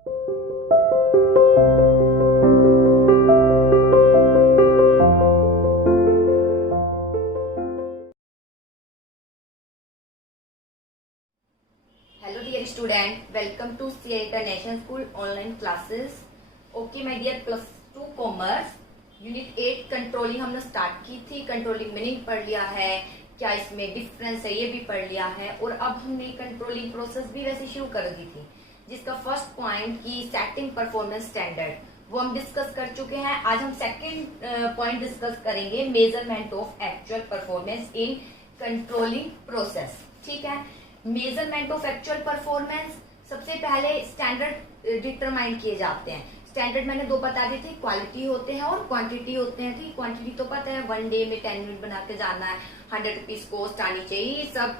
Hello dear student, welcome to CA International School online classes. Okay my dear plus 2 commerce unit 8 controlling हमने start की थी. Controlling meaning पढ़ लिया है, क्या इसमें डिफरेंस है ये भी पढ़ लिया है. और अब हमने कंट्रोलिंग प्रोसेस भी वैसे शुरू कर दी थी, जिसका फर्स्ट पॉइंट की सेटिंग परफॉर्मेंस स्टैंडर्ड वो हम डिस्कस कर चुके हैं. आज हम सेकंड पॉइंट डिस्कस करेंगे, measurement of actual performance in controlling process. ठीक है, मेजरमेंट ऑफ एक्चुअल परफॉर्मेंस. सबसे पहले स्टैंडर्ड डिटरमाइन किए जाते हैं. स्टैंडर्ड मैंने दो बता दिए थे, क्वालिटी होते हैं और क्वांटिटी होते हैं. ठीक, क्वांटिटी तो पता है, 1 डे में 10 यूनिट बना के जाना है, 100 रुपीज कॉस्ट आनी चाहिए, ये सब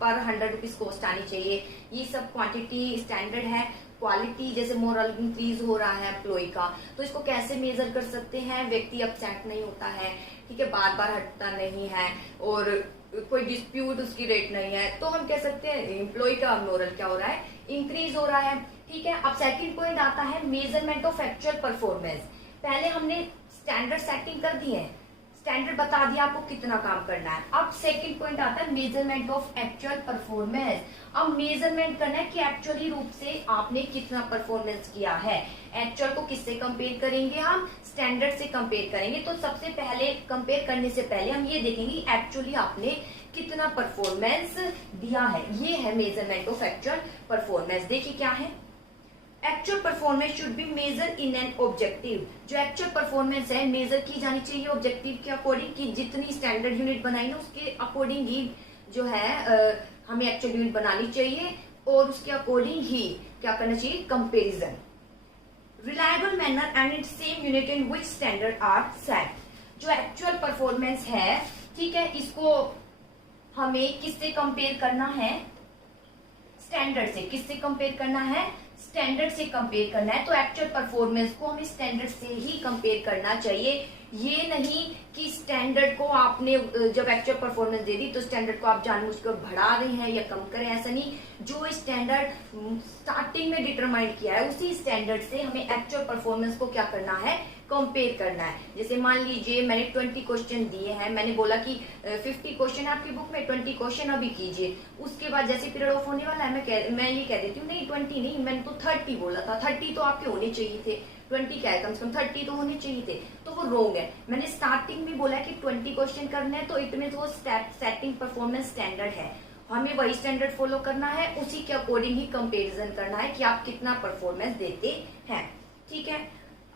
पर 100 रुपीज कॉस्ट आनी चाहिए, ये सब क्वांटिटी स्टैंडर्ड है. क्वालिटी जैसे मोरल इंक्रीज हो रहा है एम्प्लॉय का, तो इसको कैसे मेजर कर सकते हैं. व्यक्ति अपसेट नहीं होता है, ठीक है, बार बार हटता नहीं है और कोई डिस्प्यूट उसकी रेट नहीं है, तो हम कह सकते हैं एम्प्लॉय का मोरल क्या हो रहा है, इंक्रीज हो रहा है. ठीक है, अब सेकंड पॉइंट आता है मेजरमेंट ऑफ एक्चुअल परफॉर्मेंस. पहले हमने स्टैंडर्ड सेटिंग कर दी है, स्टैंडर्ड बता दिया आपको कितना काम करना है. अब सेकंड पॉइंट आता है मेजरमेंट ऑफ एक्चुअल परफॉर्मेंस. अब मेजरमेंट करना है कि एक्चुअली रूप से आपने कितना परफॉर्मेंस किया है. एक्चुअल को किससे कंपेयर करेंगे, हम स्टैंडर्ड से कंपेयर करेंगे. तो सबसे पहले कंपेयर करने से पहले हम ये देखेंगे एक्चुअली आपने कितना परफॉर्मेंस दिया है. ये है मेजरमेंट ऑफ एक्चुअल परफॉर्मेंस. देखिए क्या है, actual performance should be measure in an objective. जो एक्चुअल परफॉर्मेंस है मेजर की जानी चाहिए ऑब्जेक्टिव के अकॉर्डिंग, कि जितनी स्टैंडर्ड यूनिट बनाई ना उसके अकॉर्डिंग ही जो है हमें एक्चुअल यूनिट बनानी चाहिए और उसके अकॉर्डिंग ही क्या करना चाहिए, comparison. Reliable manner and in same unit in which standard are set. जो एक्चुअल परफॉर्मेंस है, ठीक है, इसको हमें किससे कंपेयर करना है, स्टैंडर्ड से. किससे कंपेयर करना है, स्टैंडर्ड से कंपेयर करना है. तो एक्चुअल परफॉर्मेंस को हमें स्टैंडर्ड से ही कंपेयर करना चाहिए. ये नहीं कि स्टैंडर्ड को आपने जब एक्चुअल परफॉर्मेंस दे दी तो स्टैंडर्ड को आप जानबूझकर बढ़ा रहे हैं या कम करें, ऐसा नहीं. जो स्टैंडर्ड स्टार्टिंग में डिटरमाइन किया है उसी स्टैंडर्ड से हमें एक्चुअल परफॉर्मेंस को क्या करना है, कंपेयर करना है. जैसे मान लीजिए मैंने 20 क्वेश्चन दिए हैं, मैंने बोला कि 50 क्वेश्चन है आपकी बुक में, 20 क्वेश्चन अभी कीजिए. उसके बाद जैसे पीरियड ऑफ होने वाला है मैं ये कह देती हूँ नहीं 20 नहीं, मैंने तो 30 बोला था. 30 तो आपके होने चाहिए थे, 20 क्या है, कम से कम 30 तो होने चाहिए थे. तो वो रोंग है. मैंने स्टार्टिंग में बोला कि 20 क्वेश्चन करने हैं, तो इतने तो सेटिंग परफॉर्मेंस स्टैंडर्ड है, हमें वही स्टैंडर्ड फॉलो करना है, उसी के अकॉर्डिंग ही कंपेरिजन करना है कि आप कितना परफॉर्मेंस देते हैं. ठीक है,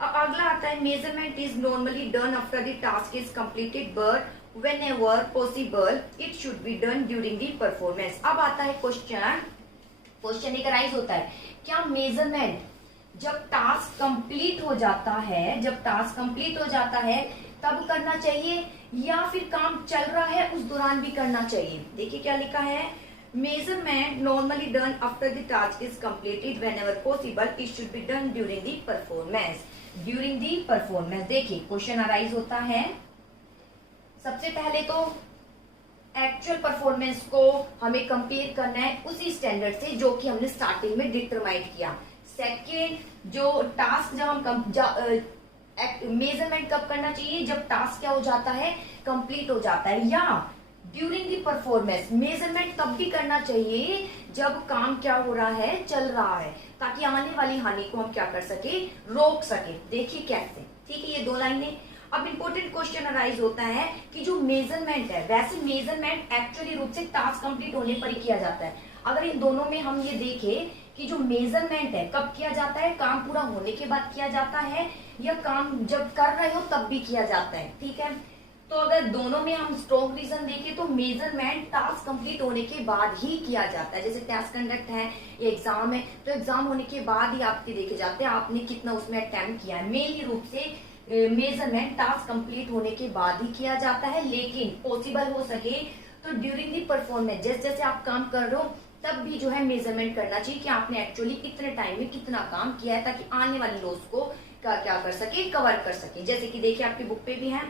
अब अगला आता है measurement is normally done after the task is completed but whenever possible it should be done during the performance. अब आता है क्वेश्चन एक राइज होता है, क्या मेजरमेंट जब टास्क कंप्लीट हो जाता है, जब टास्क कंप्लीट हो जाता है तब करना चाहिए या फिर काम चल रहा है उस दौरान भी करना चाहिए. देखिए क्या लिखा है, measurement normally done after the task is completed whenever possible it should be done during the performance. During the performance देखिए क्वेश्चन अराइज होता है. सबसे पहले तो एक्चुअल परफॉर्मेंस को हमें कंपेयर करना है उसी स्टैंडर्ड से जो कि हमने स्टार्टिंग में डिटरमाइन किया. सेकेंड, जो टास्क जब हम मेजरमेंट कब करना चाहिए, जब टास्क क्या हो जाता है, कंप्लीट हो जाता है. या ड्यूरिंग द परफॉर्मेंस मेजरमेंट तब भी करना चाहिए जब काम क्या हो रहा है, चल रहा है, ताकि आने वाली हानि को हम क्या कर सके, रोक सके. देखिए कैसे. ठीक है, ये दो लाइनें. अब इम्पोर्टेंट क्वेश्चन अराइज होता है कि जो मेजरमेंट है, वैसे मेजरमेंट एक्चुअली रूप से टास्क कंप्लीट होने पर ही किया जाता है. अगर इन दोनों में हम ये देखें कि जो मेजरमेंट है कब किया जाता है, काम पूरा होने के बाद किया जाता है या काम जब कर रहे हो तब भी किया जाता है. ठीक है, तो अगर दोनों में हम स्ट्रॉन्ग रीजन देखें तो मेजरमेंट टास्क कंप्लीट होने के बाद ही किया जाता है. जैसे टेस्ट कंडक्ट है, ये एग्जाम है, तो एग्जाम होने के बाद ही आपके देखे जाते हैं आपने कितना उसमें अटेम्प्ट किया है. मेनली रूप से मेजरमेंट टास्क कंप्लीट होने के बाद ही किया जाता है, लेकिन पॉसिबल हो सके तो ड्यूरिंग द परफॉर्मेंस जैसे जैसे आप काम कर रहे हो तब भी जो है मेजरमेंट करना चाहिए कि आपने एक्चुअली इतने टाइम में कितना काम किया है, ताकि आने वाले लॉस को क्या कर सके, कवर कर सके. जैसे कि देखिए आपकी बुक पे भी है.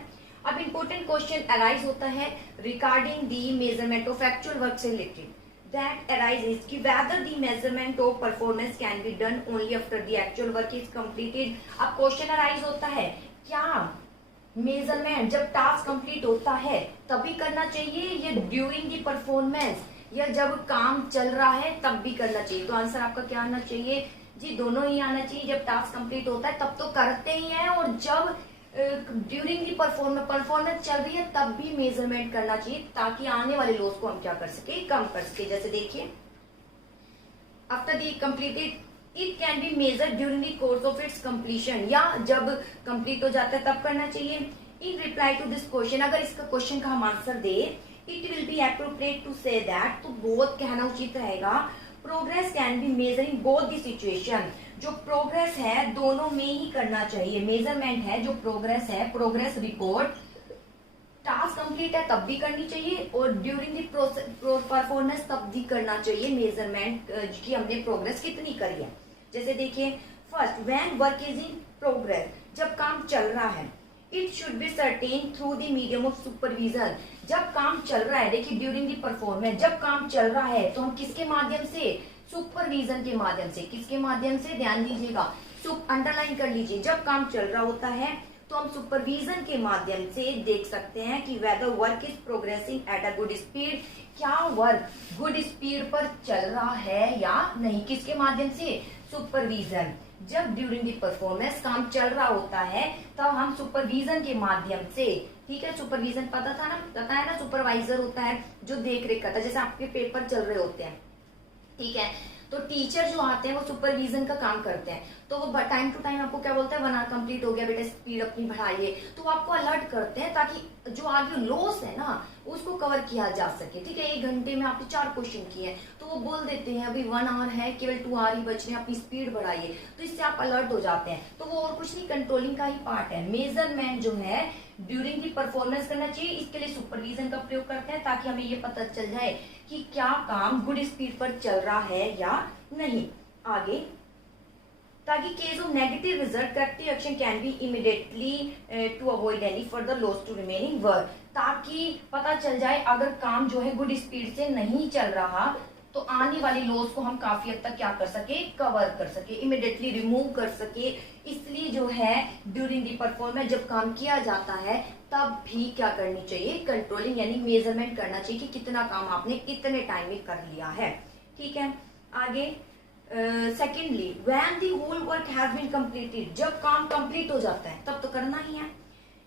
अब इम्पोर्टेंट क्वेश्चन अराइज होता है regarding the measurement of actual work से रिलेटेड. that arises कि whether the measurement of performance can be done only after the actual work is completed। अब क्वेश्चन अराइज होता है, क्या मेजरमेंट जब टास्क कंप्लीट होता है तभी करना चाहिए या ड्यूरिंग द परफॉर्मेंस या जब काम चल रहा है तब भी करना चाहिए? तो आंसर आपका क्या आना चाहिए जी? दोनों ही आना चाहिए। जब टास्क कंप्लीट होता है तब तो करते ही हैं, और जब ड्यूरिंग दी परफॉर्मेंस चल रही है तब भी मेजरमेंट करना चाहिए, ताकि आने वाले लॉस को हम क्या कर सके, कम कर सके। जैसे देखिए, after the completed it can be measure during the course of its completion, या जब कंप्लीट हो जाता है तब करना चाहिए। In reply to this question, अगर इसका क्वेश्चन का हम आंसर दे, it will be appropriate to say that, तो बहुत कहना उचित रहेगा, progress can be measure in both the situation. जो प्रोग्रेस है दोनों में ही करना चाहिए। मेजरमेंट है जो प्रोग्रेस है, प्रोग्रेस रिपोर्ट टास्क कंप्लीट है तब भी करनी चाहिए, और ड्यूरिंग दी परफॉर्मेंस तब भी करना चाहिए मेजरमेंट कि हमने प्रोग्रेस कितनी करी है। जैसे देखिए, first when work is in progress, जब काम चल रहा है, it should be certain through the medium of supervision. जब काम चल रहा है, देखिए ड्यूरिंग द परफॉर्मेंस जब काम चल रहा है तो हम किसके माध्यम से, सुपरविजन के माध्यम से। किसके माध्यम से, ध्यान दीजिएगा, अंडरलाइन कर लीजिए। जब काम चल रहा होता है तो हम सुपरविजन के माध्यम से देख सकते हैं कि whether work is progressing at a good speed, क्या वर्क गुड स्पीड पर चल रहा है या नहीं। किसके माध्यम से, सुपरविजन। जब ड्यूरिंग द परफॉर्मेंस काम चल रहा होता है तब हम सुपरविजन के माध्यम से, ठीक है, सुपरविजन पता था ना, पता है ना, सुपरवाइजर होता है जो देख रेख करता है। जैसे आपके पेपर चल रहे होते हैं, ठीक है, तो टीचर जो आते हैं वो सुपरविजन का काम करते हैं, तो वो टाइम टू टाइम आपको क्या बोलते हैं, 1 आवर कंप्लीट हो गया बेटा, स्पीड अपनी बढ़ाइए, तो वो आपको अलर्ट करते हैं ताकि जो आगे लॉस है ना उसको कवर किया जा सके। ठीक है, 1 घंटे में आपने 4 क्वेश्चन किए हैं तो वो बोल देते हैं अभी 1 आवर है, केवल 2 आवर ही बच रहे हैं, अपनी स्पीड बढ़ाइए, तो इससे आप अलर्ट हो जाते हैं। तो वो और कुछ नहीं, कंट्रोलिंग का ही पार्ट है। मेजरमेंट जो है ड्यूरिंग दी परफॉर्मेंस करना चाहिए, इसके लिए सुपरविजन का प्रयोग करते हैं ताकि हमें ये पता चल जाए कि क्या काम गुड स्पीड पर चल रहा है या नहीं। आगे, ताकि case of negative result corrective action can be immediately to avoid any further loss to remaining work, ताकि पता चल जाए अगर काम जो है गुड स्पीड से नहीं चल रहा तो आने वाली लॉस को हम काफी हद तक क्या कर सके, कवर कर सके, इमीडिएटली रिमूव कर सके। इसलिए जो है ड्यूरिंग दी परफॉर्मेंस जब काम किया जाता है तब भी क्या करनी चाहिए, कंट्रोलिंग यानी मेजरमेंट करना चाहिए कि कितना काम आपने कितने टाइम में कर लिया है। ठीक है, आगे secondly when the whole work has been completed, जब काम कंप्लीट हो जाता है तब तो करना ही है।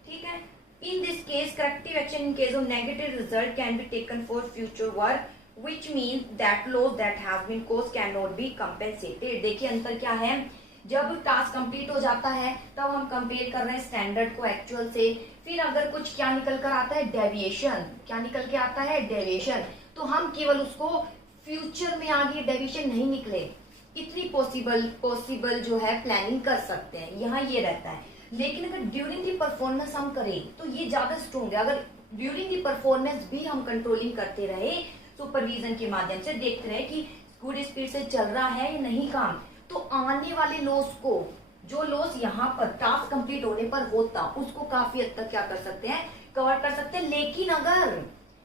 ठीक है, in this case corrective action in case of negative result can be taken for future work which means that loss that has been caused cannot be compensated। देखिए अंतर क्या है, जब टास्क कंप्लीट हो जाता है तब हम कंपेयर कर रहे हैं स्टैंडर्ड को एक्चुअल से, फिर अगर कुछ क्या निकल कर आता है, डेविएशन, क्या निकल के आता है, डेविएशन, तो हम केवल उसको फ्यूचर में आगे डेविएशन नहीं निकले इतनी पॉसिबल जो है प्लानिंग कर सकते हैं, यहाँ ये रहता है। लेकिन अगर ड्यूरिंग दी परफॉर्मेंस हम करें तो ये ज्यादा स्ट्रॉन्ग है। अगर ड्यूरिंग दी परफॉर्मेंस भी हम कंट्रोलिंग करते रहे, सुपरविजन के माध्यम से देखते रहे कि गुड स्पीड से चल रहा है या नहीं काम, तो आने वाले लॉस को, जो लॉस यहाँ पर टास्क कंप्लीट होने पर होता, उसको काफी हद तक क्या कर सकते हैं, कवर कर सकते हैं। लेकिन अगर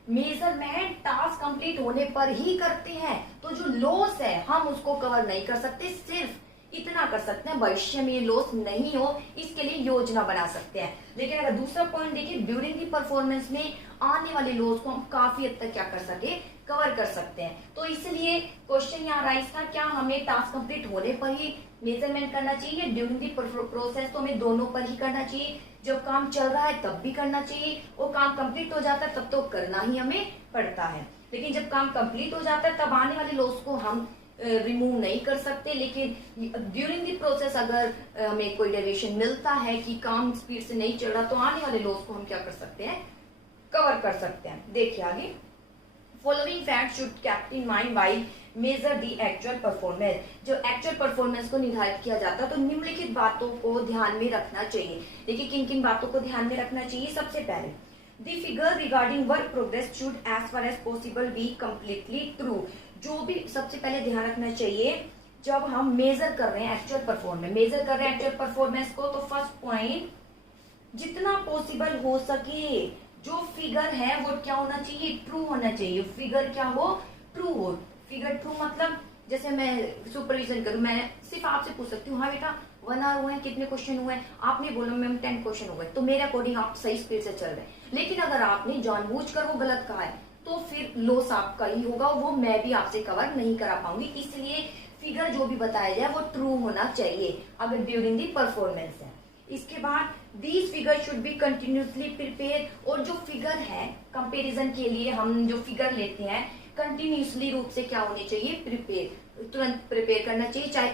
मेजरमेंट टास्क कंप्लीट होने पर ही करते हैं तो जो लॉस है हम उसको कवर नहीं कर सकते, सिर्फ इतना कर सकते हैं भविष्य में लॉस नहीं हो, इसके लिए योजना बना सकते हैं। लेकिन अगर दूसरा पॉइंट देखिए, ड्यूरिंग दी परफॉर्मेंस में आने वाले लॉस को हम काफी हद तक क्या कर सके, कवर कर सकते हैं। तो इसलिए क्वेश्चन यहाँ राइज था, क्या हमें टास्क कंप्लीट होने पर ही मेजरमेंट करना चाहिए, ड्यूरिंग दी प्रोसेस तो हमें दोनों पर ही करना चाहिए, जब काम चल रहा है तब भी करना चाहिए, और काम कंप्लीट हो जाता है तब तो करना ही हमें पड़ता है। लेकिन जब काम कंप्लीट हो जाता है तब आने वाले लॉस को हम रिमूव नहीं कर सकते। लेकिन ड्यूरिंग द प्रोसेस अगर हमें कोई डेविएशन मिलता है कि काम स्पीड से नहीं चल रहा, तो आने वाले लॉस को हम क्या कर सकते हैं, कवर कर सकते हैं। देखिए आगे, following fact should keep in mind while measure the actual performance. जो एक्चुअल परफॉर्मेंस को निर्धारित किया जाता है तो निम्नलिखित बातों को ध्यान में रखना चाहिए। देखिए किन किन बातों को ध्यान में रखना चाहिए। सबसे पहले, the figure regarding work progress should as far as possible be completely true. जो भी सबसे पहले ध्यान रखना चाहिए, जब हम मेजर कर रहे हैं एक्चुअल परफॉर्मेंस, मेजर कर रहे हैं एक्चुअल परफॉर्मेंस को, तो फर्स्ट पॉइंट, जितना पॉसिबल हो सके जो फिगर है वो क्या होना चाहिए, ट्रू होना चाहिए। फिगर क्या हो, ट्रू हो। फिगर थ्रू मतलब जैसे मैं सुपरविजन करूं, मैं सिर्फ आपसे पूछ सकती हूँ, हाँ बेटा 1 आवर हुए हैं, कितने क्वेश्चन हुए हैं, आपने बोला मैम 10 क्वेश्चन हुए, तो मेरे अकॉर्डिंग आप सही स्पीड से चल रहे हैं। लेकिन अगर आपने जानबूझकर वो गलत कहा है तो फिर लॉस आपका ही होगा, वो मैं भी आपसे कवर नहीं करा पाऊंगी। इसलिए फिगर जो भी बताया जाए वो ट्रू होना चाहिए अगर ड्यूरिंग दी परफॉर्मेंस है। इसके बाद these figure should be continuously prepare, और जो फिगर है कंपैरिजन के लिए हम जो फिगर लेते हैं कंटिन्यूसली रूप से क्या होने चाहिए, प्रिपेयर, तुरंत प्रिपेयर करना चाहिए। चाहे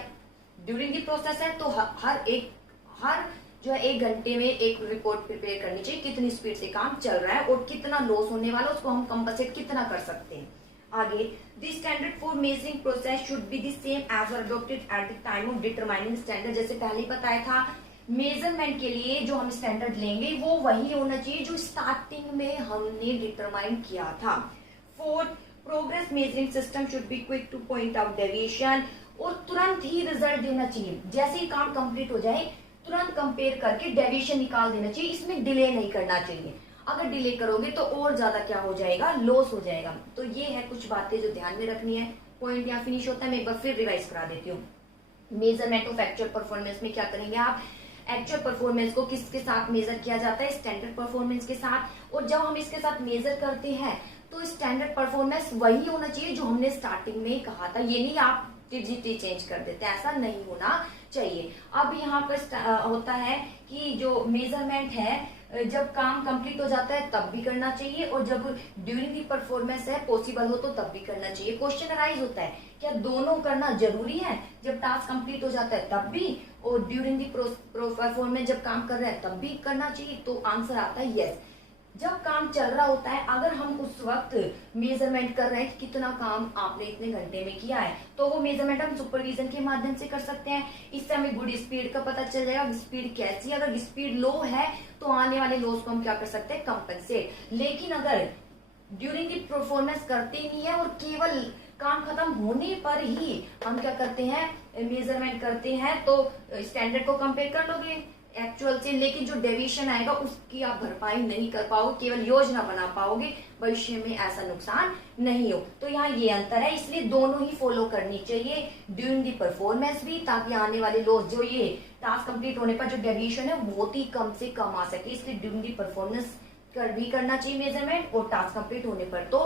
ड्यूरिंग दी प्रोसेस है तो हर जो है 1 घंटे में एक रिपोर्ट प्रिपेयर करनी चाहिए, कितनी स्पीड से काम चल रहा है और कितना लॉस होने वाला है उसको हम कंपनसेट कितना कर सकते हैं। आगे the standard for measuring process should be the same as adopted at the time of determining standard. जैसे पहले ही बताया था, मेजरमेंट के लिए जो हम स्टैंडर्ड लेंगे वो वही होना चाहिए जो स्टार्टिंग में हमने डिटरमाइन किया था। Fourth, progress measuring system should be quick two point out deviation, और तुरंत ही रिजल्ट देना चाहिए, जैसे ही काम कंप्लीट हो जाए तुरंत कंपेयर करके डेविएशन निकाल देना चाहिए, इसमें डिले नहीं करना चाहिए। अगर डिले करोगे तो और ज्यादा क्या हो जाएगा, लॉस हो जाएगा। तो ये है कुछ बातें जो ध्यान में रखनी है। पॉइंट यहाँ फिनिश होता है, मैं एक बार फिर रिवाइज करा देती हूँ। मेजरमेंट ऑफ एक्चुअल परफॉर्मेंस में क्या करेंगे आप, एक्चुअल परफॉर्मेंस को किसके साथ मेजर किया जाता है, स्टैंडर्ड परफॉर्मेंस के साथ। और जब हम इसके साथ मेजर करते हैं तो स्टैंडर्ड परफॉर्मेंस वही होना चाहिए जो हमने स्टार्टिंग में कहा था, ये नहीं आप टिजिटी चेंज कर देते, ऐसा नहीं होना चाहिए। अब यहाँ पर होता है कि जो मेजरमेंट है जब काम कंप्लीट हो जाता है तब भी करना चाहिए, और जब ड्यूरिंग दी परफॉर्मेंस है पॉसिबल हो तो तब भी करना चाहिए। क्वेश्चन अराइज होता है क्या दोनों करना जरूरी है, जब टास्क कंप्लीट हो जाता है तब भी और ड्यूरिंग दी परफॉर्मेंस जब काम कर रहे हैं तब भी करना चाहिए। तो आंसर आता है यस। जब काम चल रहा होता है अगर हम उस वक्त मेजरमेंट कर रहे हैं कि कितना काम आपने इतने घंटे में किया है, तो वो मेजरमेंट हम सुपरविजन के माध्यम से कर सकते हैं। इससे हमें गुड स्पीड का पता चल जाएगा, स्पीड कैसी, अगर स्पीड लो है तो आने वाले लॉस को हम क्या कर सकते हैं, कंपनसेट। लेकिन अगर ड्यूरिंग दी परफॉर्मेंस करते ही नहीं है और केवल काम खत्म होने पर ही हम क्या करते हैं, मेजरमेंट करते हैं, तो स्टैंडर्ड को कंपेयर कर लोगे एक्चुअल से, लेकिन जो डेविएशन आएगा उसकी आप भरपाई नहीं कर पाओगे, केवल योजना बना पाओगे, भविष्य में ऐसा नुकसान नहीं हो। तो यहाँ ये अंतर है, इसलिए दोनों ही फॉलो करनी चाहिए, ड्यूरिंग दी परफॉर्मेंस भी, ताकि आने वाले लॉस जो ये टास्क कंप्लीट होने पर जो डेविएशन है बहुत ही कम से कम आ सके। इसलिए ड्यूरिंग दी परफॉर्मेंस भी करना चाहिए मेजरमेंट, और टास्क कंप्लीट होने पर तो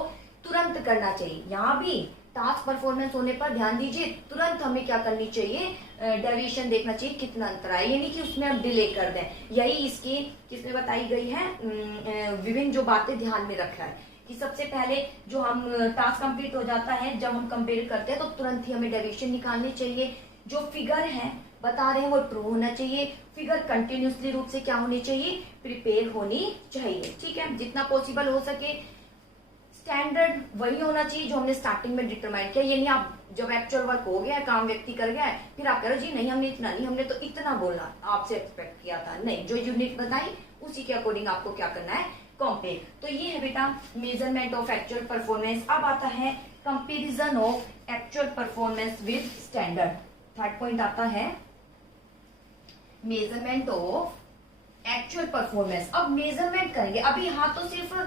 तुरंत करना चाहिए। यहाँ भी टास्क परफॉर्मेंस होने पर ध्यान दीजिए, तुरंत हमें क्या करनी चाहिए, डेविएशन देखना चाहिए कितना अंतर आए, यानी कि उसमें हम डिले कर दें। यही इसकी किसमें बताई गई है, विभिन्न जो बातें ध्यान में रखा है कि सबसे पहले जो हम टास्क कंप्लीट हो जाता है जब हम कंपेयर करते हैं तो तुरंत ही हमें डेविएशन निकालनी चाहिए। जो फिगर है बता रहे हैं वो ट्रू होना चाहिए, फिगर कंटिन्यूसली रूप से क्या होनी चाहिए, प्रिपेयर होनी चाहिए। ठीक है, जितना पॉसिबल हो सके स्टैंडर्ड वही होना चाहिए जो हमने स्टार्टिंग में डिटरमाइन किया। ये नहीं आप जब एक्चुअल वर्क हो गया, काम व्यक्ति कर गया है, फिर आप कह रहे हो जी नहीं हमने इतना नहीं, हमने तो इतना बोला, आपसे एक्सपेक्ट किया था। नहीं, जो यूनिट बताई उसी के अकॉर्डिंग आपको क्या करना है, कंपेयर। तो ये है बेटा मेजरमेंट ऑफ एक्चुअल परफॉर्मेंस। अब आता है comparison of actual performance with standard. Third point आता है मेजरमेंट ऑफ एक्चुअल परफॉर्मेंस। अब मेजरमेंट करेंगे, अभी यहाँ तो सिर्फ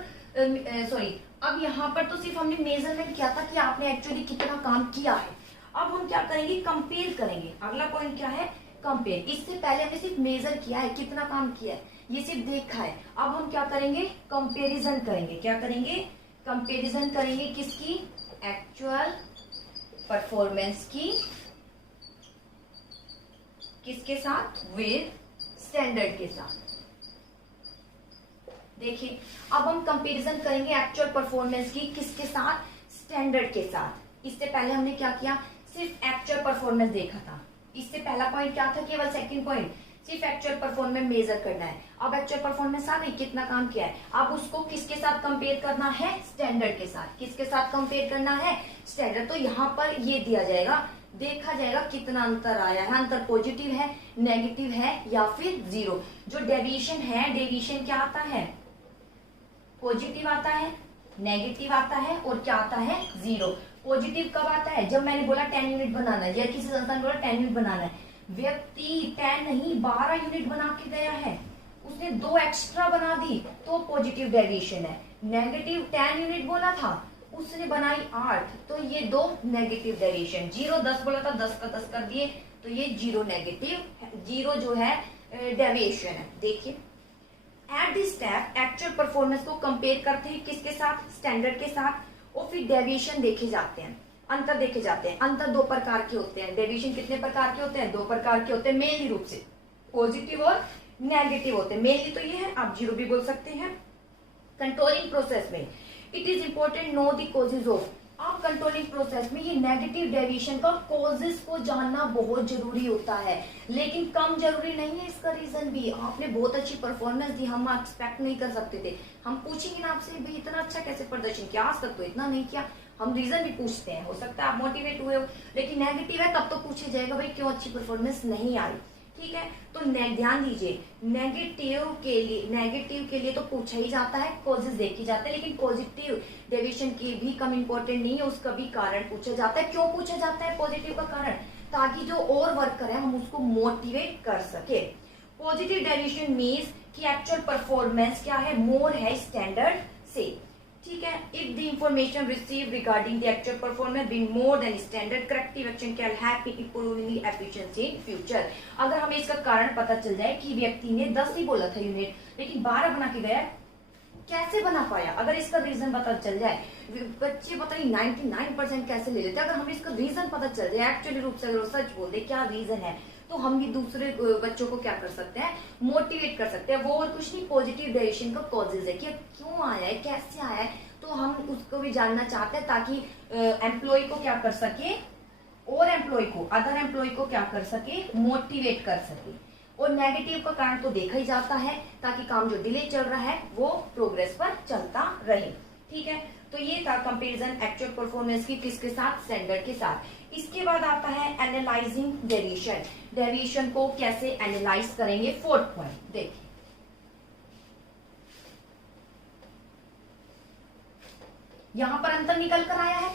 अब यहाँ पर तो सिर्फ हमने मेजरमेंट किया था कि आपने एक्चुअली कितना काम किया है। अब हम क्या करेंगे, कंपेयर करेंगे। अगला पॉइंट क्या है, कंपेयर। इससे पहले हमने सिर्फ मेजर किया है, कितना काम किया है ये सिर्फ देखा है। अब हम क्या करेंगे, कंपेरिजन करेंगे। क्या करेंगे, कंपेरिजन करेंगे किसकी, एक्चुअल परफॉर्मेंस की, किसके साथ, विद स्टैंडर्ड के साथ। देखिए अब हम कंपैरिजन करेंगे एक्चुअल परफॉर्मेंस की किसके साथ, स्टैंडर्ड के साथ। इससे पहले हमने क्या किया, सिर्फ एक्चुअल परफॉर्मेंस देखा था। इससे पहला पॉइंट क्या था, केवल सेकंड पॉइंट सिर्फ एक्चुअल परफॉर्मेंस मेजर करना है। अब एक्चुअल परफॉर्मेंस आ गई, कितना काम किया है, अब उसको किसके साथ कंपेयर करना है, स्टैंडर्ड के साथ। किसके साथ कंपेयर करना है, स्टैंडर्ड। तो यहाँ पर ये दिया जाएगा, देखा जाएगा कितना अंतर आया है, अंतर पॉजिटिव है, नेगेटिव है या फिर जीरो। जो डेविएशन है, डेविएशन क्या आता है, पॉजिटिव आता है, नेगेटिव आता है और क्या आता है, जीरो। पॉजिटिव कब आता है, जब मैंने बोला 10 यूनिट बनाना है, या किसी संस्थान ने बोला 10 यूनिट बनाना है, व्यक्ति 10 नहीं 12 यूनिट बना के गया है, उसने 2 एक्स्ट्रा बना दी तो पॉजिटिव डेविएशन है। नेगेटिव 10 यूनिट बोला था उसने बनाई 8, तो ये 2 नेगेटिव डेविएशन। 0 10 बोला था, 10 का 10 कर दिए, तो ये 0 नेगेटिव, 0 जो है डेविएशन है। देखिए at this step actual performance को कंपेयर करते हैं किसके साथ, स्टैंडर्ड के साथ, और फिर डेविएशन देखे जाते हैं, अंतर देखे जाते हैं। अंतर 2 प्रकार के होते हैं। डेविएशन कितने प्रकार के होते हैं, 2 प्रकार के होते हैं मेनली रूप से, पॉजिटिव और नेगेटिव होते हैं। मेनली तो ये है, आप 0 भी बोल सकते हैं। कंट्रोलिंग प्रोसेस में it is important know the causes of, आप कंट्रोलिंग प्रोसेस में ये नेगेटिव डेविएशन का कॉजेज को जानना बहुत जरूरी होता है, लेकिन कम जरूरी नहीं है इसका रीजन भी। आपने बहुत अच्छी परफॉर्मेंस दी, हम एक्सपेक्ट नहीं कर सकते थे। हम पूछेंगे ना आपसे भाई इतना अच्छा कैसे प्रदर्शन किया, आज तक तो इतना नहीं किया, हम रीजन भी पूछते हैं। हो सकता है आप मोटिवेट हुए हो, लेकिन नेगेटिव है तब तो पूछा जाएगा भाई क्यों अच्छी परफॉर्मेंस नहीं आई। ठीक है, तो ध्यान दीजिए नेगेटिव के लिए तो पूछा ही जाता है, कॉजेज देखे जाते हैं, लेकिन पॉजिटिव डेविएशन की भी कम इंपॉर्टेंट नहीं है, उसका भी कारण पूछा जाता है। क्यों पूछा जाता है पॉजिटिव का कारण, ताकि जो और वर्कर है हम उसको मोटिवेट कर सके। पॉजिटिव डेविएशन मीन्स कि एक्चुअल परफॉर्मेंस क्या है, मोर है स्टैंडर्ड से। ठीक है, if the information receive regarding the actual performance being more than standard, corrective action can help in improving the efficiency in future. अगर हमें इसका कारण पता चल जाए कि व्यक्ति ने 10 ही बोला था यूनिट, लेकिन 12 बना के गया, कैसे बना पाया, अगर इसका रीजन पता चल जाए, बच्चे पता नहीं 99% कैसे ले लेते, अगर हमें इसका रीजन पता चल जाए, एक्चुअली रूप से अगर सच बोल दे क्या रीजन है, तो हम भी दूसरे बच्चों को क्या कर सकते हैं, मोटिवेट कर सकते हैं। वो और कुछ नहीं, पॉजिटिव डेविएशन का कॉजेज है कि क्यों आया है, कैसे आया है, तो हम उसको भी जानना चाहते हैं, ताकि एम्प्लॉय को क्या कर सके, और एम्प्लॉय को, अदर एम्प्लॉय को क्या कर सके, मोटिवेट कर सके। और नेगेटिव का कारण तो देखा ही जाता है, ताकि काम जो डिले चल रहा है वो प्रोग्रेस पर चलता रहे। ठीक है, तो ये था कंपैरिजन एक्चुअल परफॉर्मेंस की किसके साथ, स्टैंडर्ड के साथ। इसके बाद आता है एनालाइजिंग डेविएशन, डेविएशन को कैसे एनालाइज करेंगे। 4th पॉइंट देखिए, यहां पर अंतर निकल कर आया है।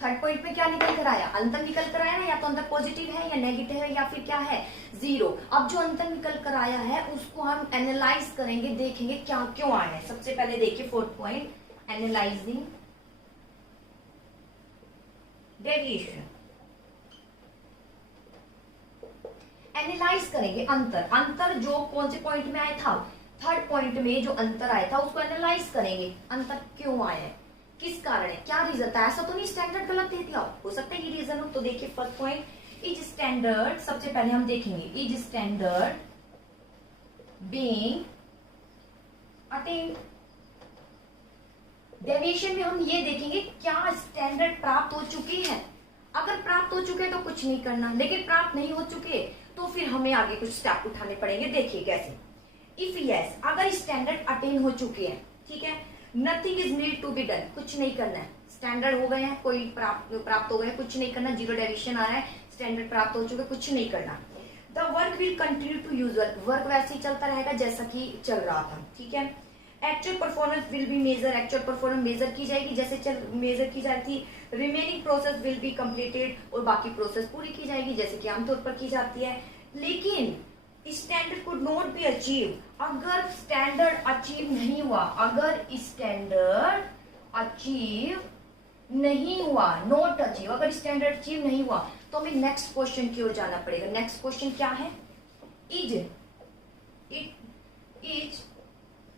3rd पॉइंट में क्या निकल कर आया, अंतर निकल कर आया ना, या तो अंतर पॉजिटिव है या नेगेटिव है या फिर क्या है, 0। अब जो अंतर निकल कर आया है उसको हम एनालाइज करेंगे, देखेंगे क्या क्यों आया है। सबसे पहले देखिए 4th point, analysing deviation. Analyse करेंगे अंतर जो कौन से पॉइंट में आया था, 3rd पॉइंट में जो अंतर आया था उसको एनालाइज करेंगे, अंतर क्यों आया है, किस कारण है, क्या रीजन था। ऐसा तो नहीं स्टैंडर्ड गलत दे दिया, हो सकता है ये रीजन हो। तो देखिए 1st पॉइंट, इज स्टैंडर्ड, सबसे पहले हम देखेंगे is standard being attend. Deviation में हम ये देखेंगे क्या स्टैंडर्ड प्राप्त हो चुके हैं। अगर प्राप्त हो चुके तो कुछ नहीं करना, लेकिन प्राप्त नहीं हो चुके तो फिर हमें आगे कुछ स्टेप उठाने पड़ेंगे। देखिए कैसे, इफ यस, अगर स्टैंडर्ड अटेन हो चुके हैं, ठीक है, nothing is need to be done, कुछ नहीं करना है, स्टैंडर्ड हो गए हैं, कोई प्राप्त हो गए, कुछ नहीं करना, 0 डेविएशन आ रहा है, स्टैंडर्ड प्राप्त हो चुके, कुछ नहीं करना। The work will continue to usual, work वैसे ही चलता रहेगा जैसा कि चल रहा था। ठीक है, actual performance will be measure, actual performance measure की जाएगी जैसे मेजर की जाती थी। Remaining process will be completed, और बाकी प्रोसेस पूरी की जाएगी जैसे कि आमतौर पर की जाती है। लेकिन standard could not be achieve, अगर स्टैंडर्ड अचीव नहीं हुआ, अगर स्टैंडर्ड अचीव नहीं हुआ, नॉट अचीव, अगर स्टैंडर्ड अचीव नहीं हुआ, तो हमें नेक्स्ट क्वेश्चन की ओर जाना पड़ेगा। नेक्स्ट क्वेश्चन क्या है, इज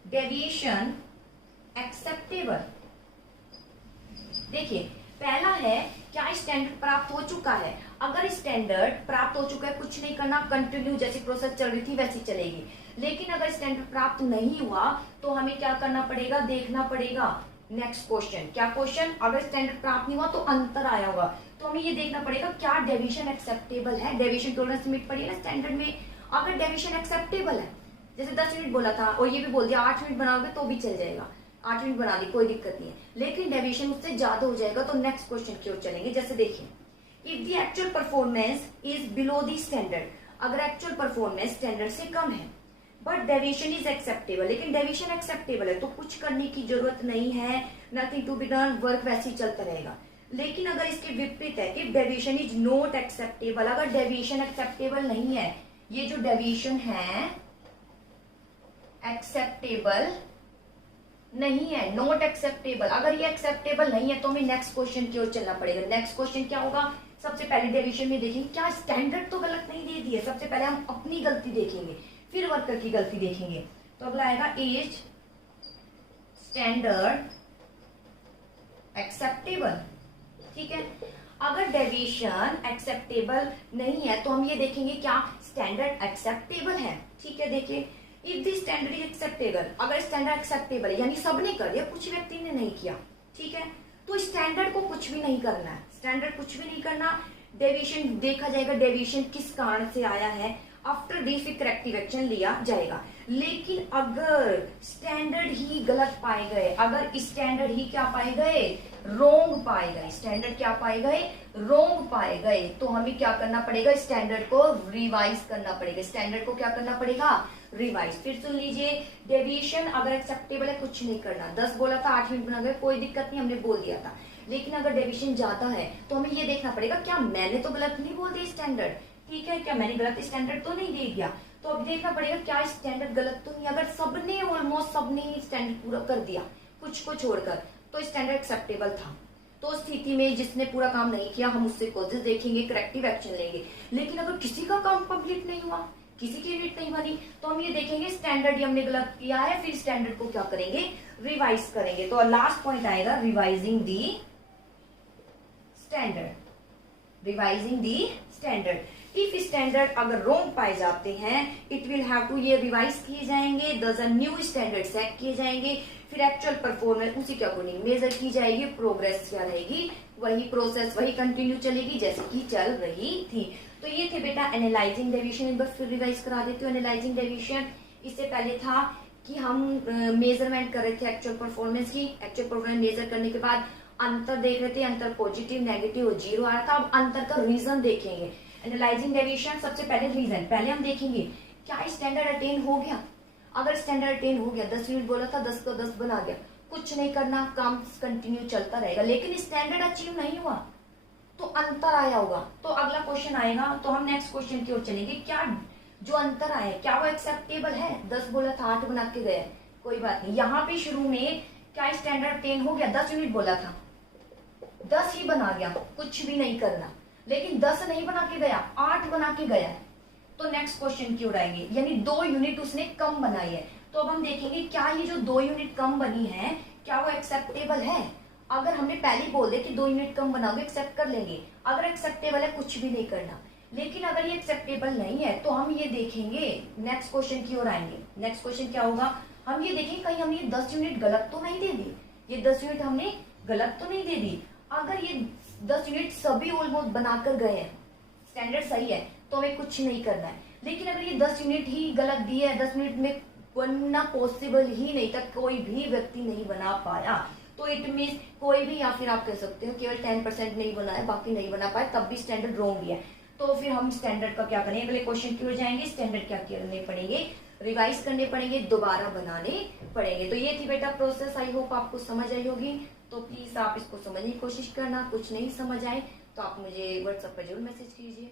डेविएशन एक्सेप्टेबल। देखिए पहला है क्या स्टैंडर्ड प्राप्त हो चुका है, अगर स्टैंडर्ड प्राप्त हो चुका है कुछ नहीं करना, कंटिन्यू जैसी प्रोसेस चल रही थी वैसी चलेगी। लेकिन अगर स्टैंडर्ड प्राप्त नहीं हुआ तो हमें क्या करना पड़ेगा, देखना पड़ेगा नेक्स्ट क्वेश्चन। क्या क्वेश्चन, अगर स्टैंडर्ड प्राप्त नहीं हुआ तो अंतर आया होगा, तो हमें ये देखना पड़ेगा क्या डेविएशन एक्सेप्टेबल है, डेविएशन टॉलरेंस लिमिट पड़ी है स्टैंडर्ड में। अगर डेविएशन एक्सेप्टेबल है, जैसे 10 मिनट बोला था और ये भी बोल दिया 8 मिनट बनाओगे तो भी चल जाएगा, 8 मिनट बना दी कोई दिक्कत नहीं है, लेकिन डेविएशन उससे ज्यादा हो जाएगा तो नेक्स्ट क्वेश्चन की ओर चलेंगे। जैसे देखिए, if the actual performance is below the standard, अगर एक्चुअल परफॉर्मेंस स्टैंडर्ड से कम है बट डेविएशन इज एक्सेप्टेबल, लेकिन डेविएशन एक्सेप्टेबल है तो कुछ करने की जरूरत नहीं है, nothing to be done, work वैसे ही चलता रहेगा। लेकिन अगर इसके विपरीत है, if deviation is not acceptable, अगर डेविएशन एक्सेप्टेबल नहीं है, ये जो डेविएशन है एक्सेप्टेबल नहीं है, नॉट एक्सेप्टेबल। अगर ये एक्सेप्टेबल नहीं है तो हमें नेक्स्ट क्वेश्चन की ओर चलना पड़ेगा। नेक्स्ट क्वेश्चन क्या होगा, सबसे पहले डेविएशन में देखेंगे क्या स्टैंडर्ड तो गलत नहीं दे दी है। सबसे पहले हम अपनी गलती देखेंगे, फिर वर्कर की गलती देखेंगे। तो अगला आएगा एज स्टैंडर्ड एक्सेप्टेबल। ठीक है, अगर डेविएशन एक्सेप्टेबल नहीं है तो हम ये देखेंगे क्या स्टैंडर्ड एक्सेप्टेबल है। ठीक है, देखिए if the standard is acceptable, अगर स्टैंडर्ड एक्सेप्टेबल है यानी सबने कर दिया, कुछ व्यक्ति ने नहीं किया, ठीक है, तो स्टैंडर्ड को कुछ भी नहीं करना है, स्टैंडर्ड कुछ भी नहीं करना। डेविएशन देखा जाएगा, डेविएशन किस कारण से आया है, आफ्टर दिस फिर करेक्टिव एक्शन लिया जाएगा। लेकिन अगर स्टैंडर्ड ही गलत पाए गए, अगर स्टैंडर्ड ही क्या पाए गए, रोंग पाए गए, स्टैंडर्ड क्या पाए गए, रोंग पाए गए, तो हमें क्या करना पड़ेगा, स्टैंडर्ड को रिवाइज करना पड़ेगा। स्टैंडर्ड को क्या करना पड़ेगा, रिवाइज। फिर सुन लीजिए, डेविएशन अगर एक्सेप्टेबल है कुछ नहीं करना, 10 बोला था 8 मिनट बना गए, कोई दिक्कत नहीं, हमने बोल दिया था। लेकिन अगर डेविएशन ज्यादा है तो हमें ये देखना पड़ेगा क्या मैंने तो गलत नहीं बोल दिया स्टैंडर्ड, ठीक है, क्या मैंने गलत स्टैंडर्ड तो नहीं दे दिया। तो अब देखना पड़ेगा क्या स्टैंडर्ड गलत तो नहीं। अगर सबने ऑलमोस्ट सबने ही स्टैंडर्ड पूरा कर दिया कुछ को छोड़कर तो स्टैंडर्ड एक्सेप्टेबल था। तो स्थिति में जिसने पूरा काम नहीं किया हम उससे कॉजेज देखेंगे, करेक्टिव एक्शन लेंगे। लेकिन अगर किसी का काम कंप्लीट नहीं हुआ, किसी की यूनिट नहीं बनी, तो हम ये देखेंगे स्टैंडर्ड ही हमने गलत किया है, फिर स्टैंडर्ड को क्या करेंगे, रिवाइज करेंगे। तो लास्ट पॉइंट आएगा revising the standard, revising the standard. If standard अगर रोंग पाए जाते हैं इट विल हैव टू, ये रिवाइज किए जाएंगे, दस न्यू स्टैंडर्ड सेट किए जाएंगे, फिर एक्चुअल परफॉर्मेंस उसी के अकॉर्डिंग मेजर की जाएगी, प्रोग्रेस क्या रहेगी, वही प्रोसेस वही कंटिन्यू चलेगी जैसे कि चल रही थी। तो ये थे बेटा एनालाइजिंग डेविएशन। एक बार फिर रिवाइज करा देती हूँ। एनालाइजिंग डेविएशन इससे पहले था कि हम मेजरमेंट कर रहे थे एक्चुअल परफॉर्मेंस की, एक्चुअल परफॉर्मेंस मेजर करने के बाद अंतर देख रहे थे, अंतर पॉजिटिव नेगेटिव और जीरो आ रहा था। अब अंतर का रीजन देखेंगे। एनालाइजिंग डेविएशन सबसे पहले रीजन, पहले हम देखेंगे क्या स्टैंडर्ड अटेन हो गया। अगर स्टैंडर्ड अटेन हो गया, 10 यूनिट बोला था 10 को 10 बना गया, कुछ नहीं करना, काम कंटिन्यू चलता रहेगा। लेकिन स्टैंडर्ड अचीव नहीं हुआ तो अंतर आया होगा। तो अगला क्वेश्चन आएगा, तो हम नेक्स्ट क्वेश्चन की ओर चलेंगे, क्या जो अंतर आया क्या वो एक्सेप्टेबल है। 10 बोला था 8 बना के गया, कोई बात नहीं। यहाँ पे शुरू में क्या स्टैंडर्ड अटेन हो गया, 10 यूनिट बोला था 10 ही बना गया, कुछ भी नहीं करना। लेकिन 10 नहीं बना के गया, 8 बना के गया, तो नेक्स्ट क्वेश्चन की ओर आएंगे, यानी 2 यूनिट उसने कम बनाई है। तो अब हम देखेंगे क्या ये जो 2 यूनिट कम बनी है क्या वो एक्सेप्टेबल है। अगर हमने पहले ही बोल दिया कि 2 यूनिट कम बनाओगे एक्सेप्ट कर लेंगे, अगर एक्सेप्टेबल है कुछ भी नहीं करना। लेकिन अगर ये एक्सेप्टेबल नहीं है तो हम ये देखेंगे, नेक्स्ट क्वेश्चन की ओर आएंगे। नेक्स्ट क्वेश्चन क्या होगा, हम ये देखेंगे कहीं हमने 10 यूनिट गलत तो नहीं दे दी, ये 10 यूनिट हमने गलत तो नहीं दे दी। अगर ये 10 यूनिट सभी ऑलमोस्ट बनाकर गए हैं, स्टैंडर्ड सही है, तो हमें कुछ नहीं करना है। लेकिन अगर ये 10 यूनिट ही गलत दी है, 10 मिनट में बनना पॉसिबल ही नहीं था, कोई भी व्यक्ति नहीं बना पाया, तो इट मीन कोई भी, या फिर आप कह सकते हो केवल 10% नहीं बना है, बाकी नहीं बना पाए, तब भी स्टैंडर्ड रॉन्ग है। तो फिर हम स्टैंडर्ड का क्या करेंगे, अगले क्वेश्चन की ओर जाएंगे। स्टैंडर्ड क्या करने पड़ेंगे, रिवाइज करने पड़ेंगे, दोबारा बनाने पड़ेंगे। तो ये थी बेटा प्रोसेस, आई होप आपको समझ आई होगी। तो प्लीज आप इसको समझने की कोशिश करना, कुछ नहीं समझ आए तो आप मुझे व्हाट्सएप पर जरूर मैसेज कीजिए।